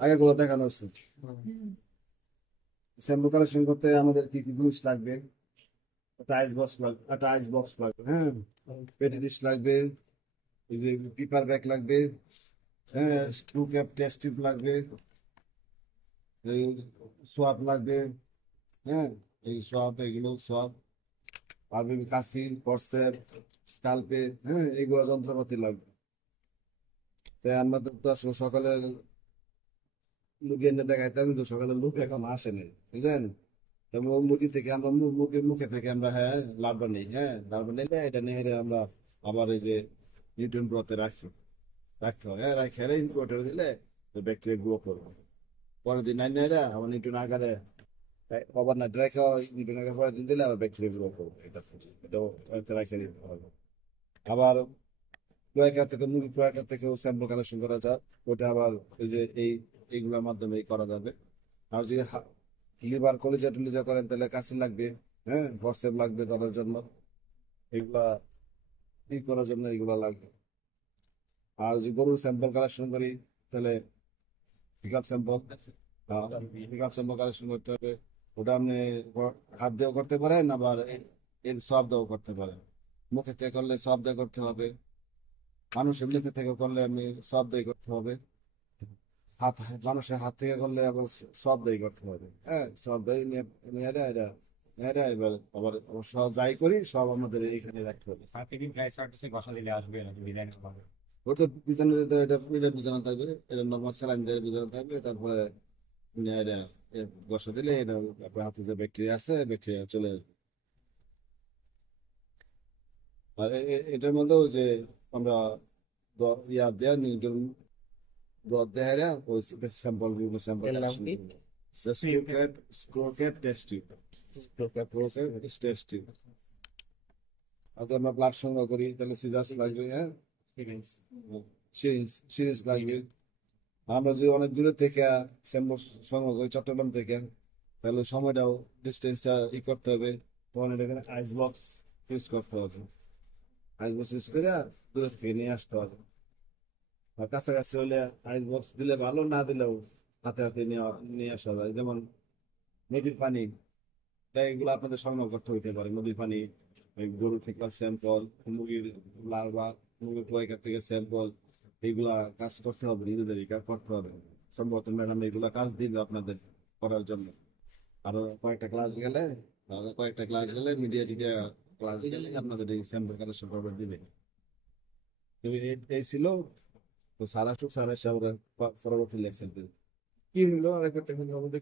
আগে গুলো দেখানো হচ্ছে। স্যাম্পল কালেকশন করতে আমাদের কি কি জিনিস লাগবে? একটা আইস বক্স লাগবে, হ্যাঁ, পেটি ডিশ লাগবে, এই যে পেপার ব্যাগ লাগবে, হ্যাঁ, স্ক্রু ক্যাপ টেস্ট টিউব লাগবে, এই সোয়াব লাগবে, হ্যাঁ, এই সোয়াব, এগুলো সোয়াব, আর কাশি, ফরসেপ, স্কালপে, হ্যাঁ, এগুলো যন্ত্রপাতি লাগবে। তাই আমাদের তো আসলে সকালে মুরগি এনে দেখাইতাম, কিন্তু সকালে লোক এখন আসেনি, বুঝলেন? তারপর মুরগি থেকে আমরা মুরগির মুখে থেকে আমরা, হ্যাঁ, লার্ভা নেই, হ্যাঁ, লার্ভা নিলে এটা নিয়ে আমরা আবার এই যে নিউট্রিয়েন্ট ব্রথে রাখতে হয়, হ্যাঁ, রাখে ইনকিউবেটরে দিলে ব্যাকটেরিয়া গ্রো করবে। পরের দিন নাই নেয় আবার নিউট্রিয়েন্ট আকারে ওভারনাইট রেখে নিউট্রিয়েন্ট আকারে পরের দিন দিলে আবার ব্যাকটেরিয়া গ্রো করবে। এটাও রাখে দিতে হবে। আবার ক্রয়কার থেকে, মুরগি ক্রয়কার থেকেও স্যাম্পল কালেকশন করা যায়, ওটা আবার এই যে এইগুলোর মাধ্যমে করা যাবে। আর যদি লিভার কলিজা টলিজা করেন তাহলে কাশি লাগবে, হ্যাঁ, ফরসেপ লাগবে ধরার জন্য, এগুলা করার জন্য এগুলা লাগবে। আর যদি গরুর স্যাম্পল কালেকশন করি তাহলে faecal sample, faecal sample collection করতে হবে। ওটা আপনি হাত দিয়েও করতে পারেন, আবার এর সব দিয়েও করতে পারেন। মুখে থেকে করলে সব দিয়ে করতে হবে, মানুষের মুখে থেকে করলে আপনি সব দিয়ে করতে হবে, হাত মানুষের হাত থেকে করলে আবার সব দিয়ে করতে হবে, হ্যাঁ, সব দিয়ে নিয়ে নিয়ে এটা এটা এবার আবার সব যাই করি সব আমাদের এইখানে রাখতে হবে। হাতে কি প্রাইস কাটছে ঘষা দিলে আসবে নাকি ডিজাইন হবে? ওটা পিছনে এটা এটা বিছানা থাকবে, এটা নর্মাল স্যালাইন দিয়ে বিছানা থাকবে, তারপরে এটা বসা দিলে এটা আপনার হাতে যে ব্যাকটেরিয়া আছে ব্যাকটেরিয়া চলে আসবে। আর এটার মধ্যে ওই যে আমরা ইয়া দেয়া নিউটন ব্রথ দেয়া ওই স্যাম্পল বিভিন্ন স্যাম্পল এর নাম কি? Screw cap test tube, test tube. আর যদি আমরা ব্লাড সংগ্রহ করি তাহলে সিজার্স লাগবে, হ্যাঁ, সিরিঞ্জ লাগবে। আমরা যদি অনেক দূরে থেকে স্যাম্পল সংগ্রহ করি চট্টগ্রাম থেকে, তাহলে সময়টাও ডিস্টেন্সটা করতে হবে, তখন এখানে আইস বক্স ইউজ করতে হবে। আইস বক্স ইউজ করে দূরে থেকে নিয়ে আসতে হবে। আর কাছাকাছি হলে আইস বক্স দিলে ভালো, না দিলেও হাতে হাতে নিয়ে আসা যায়। যেমন নদীর পানি, তাই এগুলো আপনাদের সংগ্রহ করতে হইতে পারে। নদীর পানি, ওই গরু থেকে স্যাম্পল, মুরগির লার্ভা, মুরগির কয়েকার থেকে স্যাম্পল, এইগুলা কাজ করতে হবে, নিজেদেরই কাজ করতে হবে। সম্ভবত ম্যাডাম এগুলা কাজ দিবে আপনাদের করার জন্য। আরো কয়েকটা ক্লাস গেলে মিডিয়া টিডিয়া ক্লাস গেলে আপনাদের এই স্যাম্পল কালেকশন করবে দিবে। তুমি এই ছিল তো সারা সুখ সারা এসে আমরা পরবর্তী লেকচার দিবে। কি হলো আরেকটা হলো আমাদের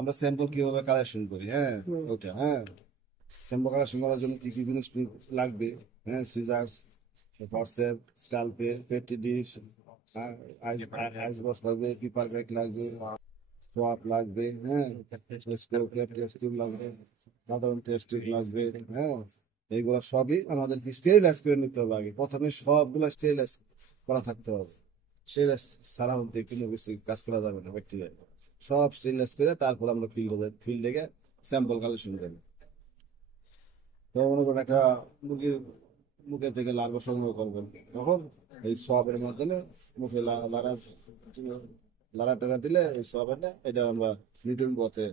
আমরা স্যাম্পল কিভাবে কালেকশন করি, হ্যাঁ, ওটা, হ্যাঁ, স্যাম্পল কালেকশন করার জন্য কি কি জিনিস লাগবে? হ্যাঁ, সিজার্স, ফরসেপ, স্কালপেল, পেটি ডিশ, আইস বক্স লাগবে, পেপার ব্যাগ লাগবে, সোয়াব লাগবে, হ্যাঁ, টেস্ট টিউব লাগবে, সাধারণ টেস্ট টিউব লাগবে, হ্যাঁ, এইগুলো সবই আমাদেরকে স্টেরিলাইজ করে নিতে হবে। আগে প্রথমে সবগুলো স্টেরিলাইজ করা থাকতে হবে। স্টেরিলাইজ ছাড়া হতে কোনো কিছু কাজ করা যাবে না। ব্যাকটেরিয়া সব স্টেরিলাইজ করে তারপর আমরা ফিল্ডে গিয়ে স্যাম্পল কালেকশন করি। তো মনে করেন একটা মুরগির মুখে থেকে লার্ভা সংগ্রহ করবেন, তখন এই সবের মাধ্যমে মুখে লাড়া টাড়া দিলে এই সব এটা আমরা নিউটন পথে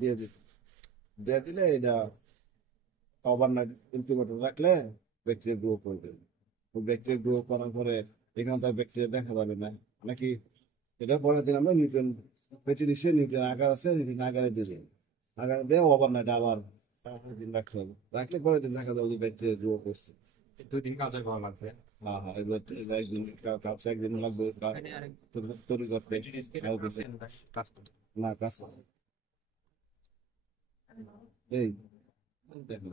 দিয়ে দিই, দিয়ে দিলে এটা ওভারনাইট ইনকিউবেটর রাখলে ব্যাকটেরিয়া গ্রো করবে। ব্যাকটেরিয়া গ্রো করার পরে এখানে তার ব্যাকটেরিয়া দেখা যাবে না নাকি, এটা পরের দিন আমরা নিউটন পেটি ডিশে নিউটন আকার আছে, নিউটন আকারে দিয়ে দিই, আকারে দিয়ে ওভারনাইট আবার দিন রাখতে হবে। রাখলে পরের দিন দেখা যাবে যে ব্যাকটেরিয়া গ্রো করছে। 2 দিন কালচার করা লাগবে। হ্যাঁ, হ্যাঁ, এবার একদিন কাছে একদিন লাগবে তৈরি করতে। না, কাজ এই দেখুন